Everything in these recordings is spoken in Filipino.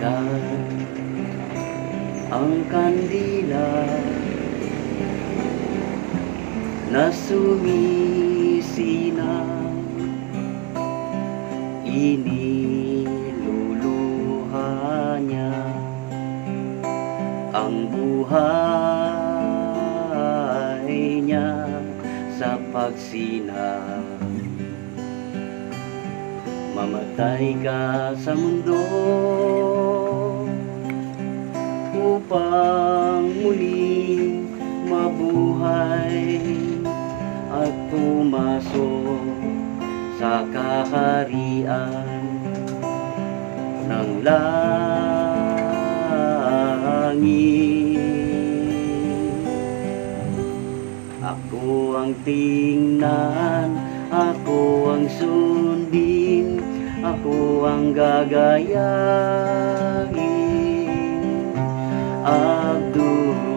Matagal ang kandila na sumisinang, iniluluha niya ang buhay niya sa pagsinang. Mamatay ka sa mundo upang muling mabuhay at pumasok sa kaharian ng langit. Ako ang tingnan, ako ang sundin, ako ang gagayahin. Abdu'l-Baha,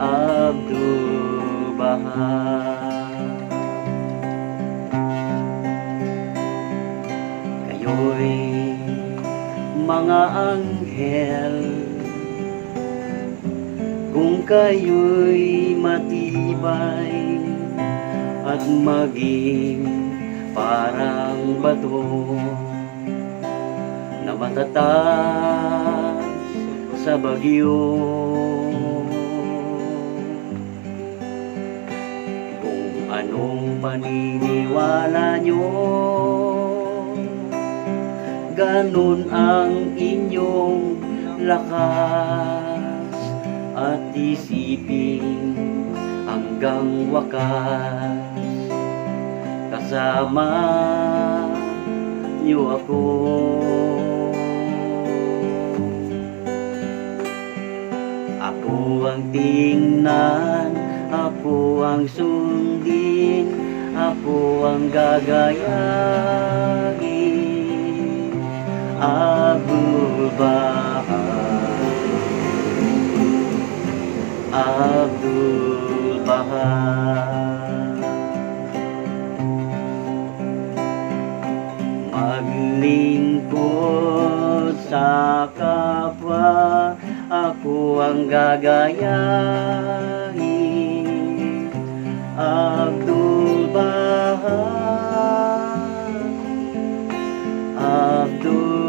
Abdu'l-Baha. Kayo'y mga anghel, kung kayo'y matibay at maging parang bato na matatag sa bagyo. Kung anong paniniwala nyo, ganun ang inyong lakas at isipin hanggang wakas. Kasama niyo ako. Ako ang tingnan, ako ang sundin, ako ang gagayahin. Abdu'l-Baha, Abdu'l-Baha. Maglingkod sa kapwa, ako ang gagayahin. Abdu'l-Baha, Abdu'l-Baha,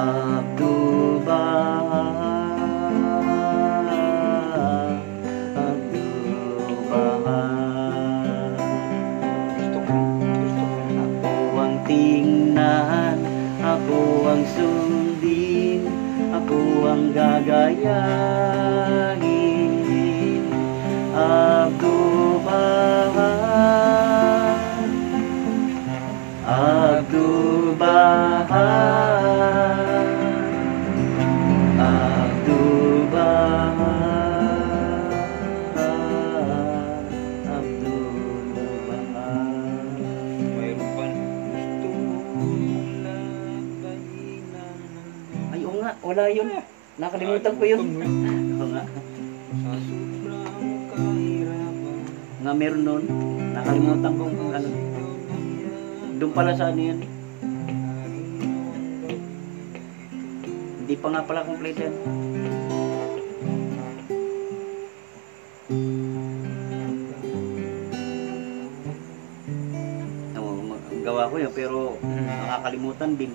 Abdu'l-Baha, Abdu'l-Baha. Ako ang tingnan, ako ang sundin, ako ang gagayahin. Abdu'l-Baha, Abdu'l-Baha, Abdu'l-Baha, Abdu'l-Baha. Mayroon pa gusto Ay, oo nga, wala yun. Nakalimutan ko yun. Oo nga. sa sobrang kahirapan. Nga meron nun. Nakalimutan ko kung ano. Doon pala sa ano yun. Hindi pa nga pala complete yan. Gawa ko yun pero nakakalimutan din.